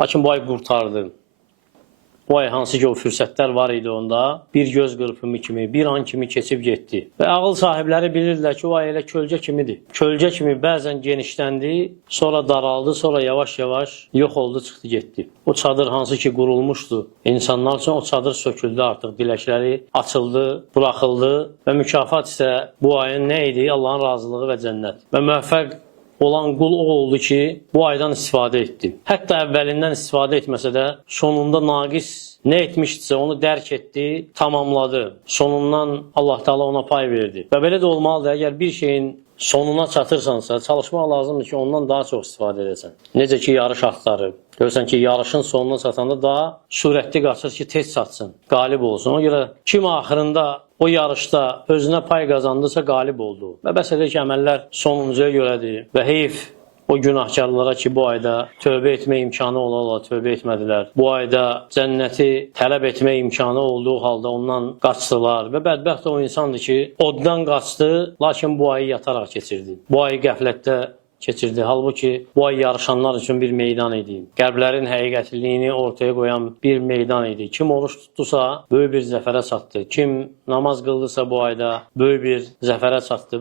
Lakin bu ay qurtardı. Bu ay hansı ki o fürsətlər var idi onda, bir göz qırpımı kimi, bir an kimi keçib getdi. Və ağıl sahibləri bilirlər ki, o ay elə kölgə kimidir. Kölgə kimi bəzən genişləndi, sonra daraldı, sonra yavaş-yavaş yox oldu, çıxdı getdi. O çadır hansı ki qurulmuşdu, insanlar üçün o çadır söküldü artıq, diləkləri açıldı, buraxıldı və mükafat isə bu ayın nə idi? Allahın razılığı və cənnət. Və müvəffəq olan qul o oldu ki, bu aydan istifadə etdi. Hətta əvvəlindən istifadə etməsə də, sonunda naqis nə etmişdirsə onu dərk etdi, tamamladı. Sonundan Allah Teala ona pay verdi. Və belə də olmalıdır, əgər bir şeyin sonuna çatırsansa, çalışmaq lazımdır ki, ondan daha çox istifadə edəsən. Necə ki, yarış axtarır. Görürsən ki, yarışın sonuna çatanda daha sürətli qaçır ki, tez çatsın, qalib olsun. Ona görə kim axırında o yarışda özünə pay qazandısa qalib oldu. Və bəs elə ki, əməllər sonuncuya görədir və heyf o günahkarlara ki, bu ayda tövbə etmə imkanı ola tövbə etmədilər. Bu ayda cənnəti tələb etmə imkanı olduğu halda ondan qaçdılar və bədbəxt o insandır ki, oddan qaçdı, lakin bu ayı yataraq keçirdi. Bu ayı qəflətdə keçirdi. Halbuki bu ay yarışanlar üçün bir meydan idi. Qərblərin həqiqətliyini ortaya qoyan bir meydan idi. Kim oruç tutdusa böyük bir zəfərə çatdı. Kim namaz qıldısa bu ayda böyük bir zəfərə çatdı.